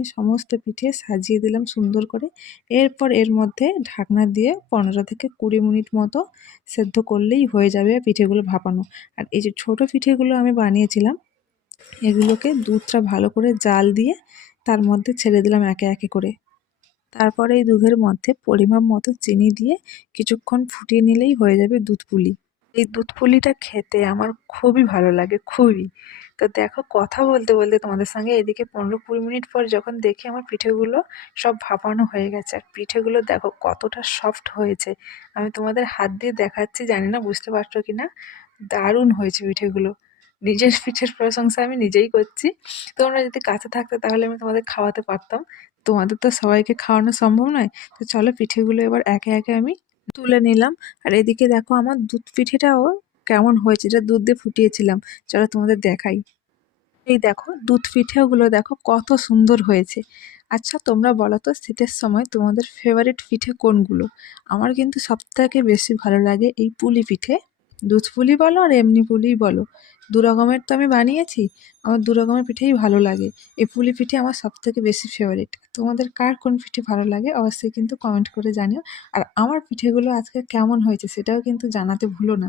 আমি সমস্ত পিঠে সাজিয়ে দিলাম সুন্দর করে। এরপর এর মধ্যে ঢাকনা দিয়ে 15 থেকে 20 মিনিট মতো সেদ্ধ করলেই হয়ে যাবে পিঠেগুলো ভাপানো। আর এই যে ছোট পিঠেগুলো আমি বানিয়েছিলাম, এগুলোকে দুধটা ভালো করে জাল দিয়ে তার মধ্যে ছেড়ে দিলাম একে একে করে। তারপরে এই দুধের মধ্যে পরিমাপ মতো চিনি দিয়ে কিছুক্ষণ ফুটিয়ে নিলেই হয়ে যাবে দুধ পুলি। এই দুধ পুলিটা খেতে আমার খুবই ভালো লাগে, খুবই। তো দেখো, কথা বলতে বলতে তোমাদের সঙ্গে এদিকে 15-20 মিনিট পর যখন দেখি আমার পিঠেগুলো সব ভাপানো হয়ে গেছে, আর পিঠেগুলো দেখো কতটা সফট হয়েছে। আমি তোমাদের হাত দিয়ে দেখাচ্ছি, জানি না বুঝতে পারছো কিনা। দারুণ হয়েছে পিঠেগুলো। নিজের পিঠের প্রশংসা আমি নিজেই করছি। তোমরা যদি কাছে থাকতে তাহলে আমি তোমাদের খাওয়াতে পারতাম। তোমাদের তো সবাইকে খাওয়ানো সম্ভব নয়। তো চলো, পিঠেগুলো এবার একে একে আমি তুলে নিলাম। আর এদিকে দেখো আমার দুধ পিঠেটাও কেমন হয়েছে, যেটা দুধ দিয়ে ফুটিয়েছিলাম। চলো তোমাদের দেখাই। এই দেখো, দুধ পিঠেগুলো দেখো কত সুন্দর হয়েছে। আচ্ছা, তোমরা বলো তো শীতের সময় তোমাদের ফেভারিট পিঠে কোনগুলো? আমার কিন্তু সবথেকে বেশি ভালো লাগে এই পুলি পিঠে। দুধ পুলি বলো আর এমনি পুলিই বলো, দু রকমের তো আমি বানিয়েছি। আমার দু রকমের পিঠেই ভালো লাগে। এই পুলি পিঠে আমার সবথেকে বেশি ফেভারিট। তোমাদের কার কোন পিঠে ভালো লাগে অবশ্যই কিন্তু কমেন্ট করে জানিও। আর আমার পিঠেগুলো আজকে কেমন হয়েছে সেটাও কিন্তু জানাতে ভুলো না।